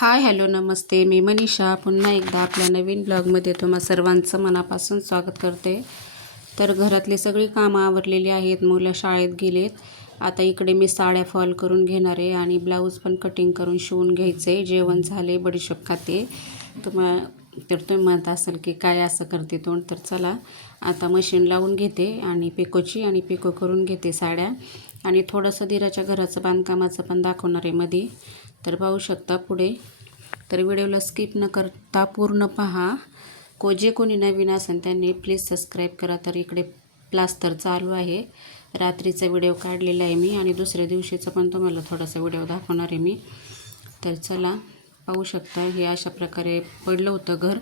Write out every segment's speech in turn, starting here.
Hi hello नमस्ते, मी मनीषा पुन्हा एकदा आपल्या नवीन ब्लॉगमध्ये तुम्हा सर्वांचं मनापासून स्वागत करते. तर घरातली सगळी कामं आवरलेली आहेत, मुलं शाळेत गेलेत. आता इकडे मी साड्या फॉल करून घेणार आहे आणि ब्लाऊज पण कटिंग करून शिवून घ्यायचे. जेवण झाले, बडीशोप खाते. तुम्ही म्हणत असाल की काय असं करते तोंड, तर चला आता मशीन लावून घेते आणि पिको करून घेते साड्या. आणि थोडंसं दिराच्या घराचं बांधकामाचं पण दाखवणार आहे मध्ये, तर पाहू शकता पुढे. तर व्हिडिओला स्किप न करता पूर्ण पहा. जे कोणी नवीन असेल त्यांनी प्लीज सबस्क्राईब करा. तर इकडे प्लास्टर चालू आहे. रात्रीचा व्हिडिओ काढलेला आहे मी आणि दुसऱ्या दिवशीचा पण तुम्हाला थोडासा व्हिडिओ दाखवणार आहे मी. तर चला पाहू शकता, हे अशा प्रकारे पडलं होतं घर,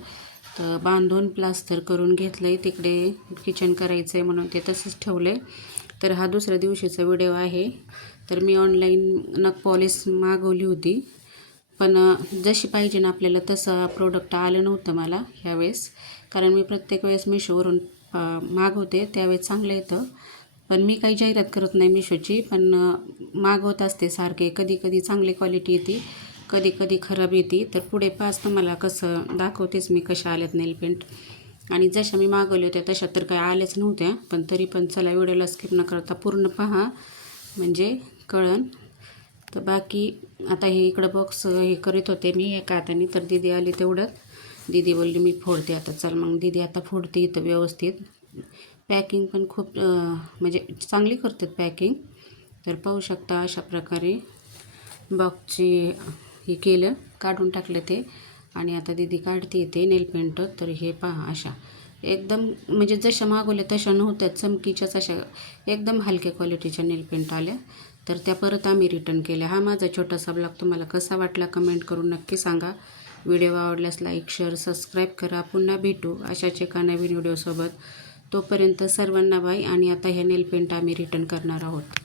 तर बांधून प्लास्टर करून घेतलं आहे. तिकडे किचन करायचं आहे म्हणून ते तसंच ठेवलं आहे. तर हा दुसऱ्या दिवशीचा व्हिडिओ आहे. तर मी ऑनलाईन नख पॉलिश मागवली होती, पण जशी पाहिजे ना आपल्याला तसं प्रोडक्ट आलं नव्हतं मला ह्यावेळेस. कारण मी प्रत्येक वेळेस मिशोवरून मागवते, त्यावेळेस चांगलं येतं. पण मी काही जाहिरात करत नाही मिशोची, पण मागवत असते सारखे. कधी कधी चांगली क्वालिटी येते, कधी कधी खराब येते. तर पुढे पाच तुम्हाला कसं दाखवतेच मी कशा आल्यात नेल पेंट. आणि जशा मी मागवल्या होत्या तशा तर काही आल्याच नव्हत्या, पण तरी पण चला व्हिडिओला स्किप न करता पूर्ण पहा म्हणजे कळन. तर बाकी आता हे इकडं बॉक्स हे करीत होते मी एका हाताने, तर दीदी आली तेवढ्यात. दीदी बोलली मी फोडते आता. चल मग दीदी आता फोडते इथं व्यवस्थित. पॅकिंग पण खूप म्हणजे चांगली करतात पॅकिंग. तर पाहू शकता अशा प्रकारे बॉक्सची हे केलं, काढून टाकलं ते. आणि आता दीदी काढते येते नेल पेंट. तर हे पहा अशा एकदम म्हणजे जशा मागवल्या तशा नव्हत्या, चमकीच्याच अशा एकदम हलक्या क्वालिटीच्या नेल पेंट आल्या. तर त्या परत आम्ही रिटर्न केल्या. हा माझा छोटासा ब्लॉग तुम्हाला कसा वाटला कमेंट करून नक्की सांगा. व्हिडिओ आवडल्यास लाईक शेअर सबस्क्राईब करा. पुन्हा भेटू अशाच एका नवीन व्हिडिओसोबत. तोपर्यंत सर्वांना बाय. आणि आता हे नेल पेंट आम्ही रिटर्न करणार आहोत.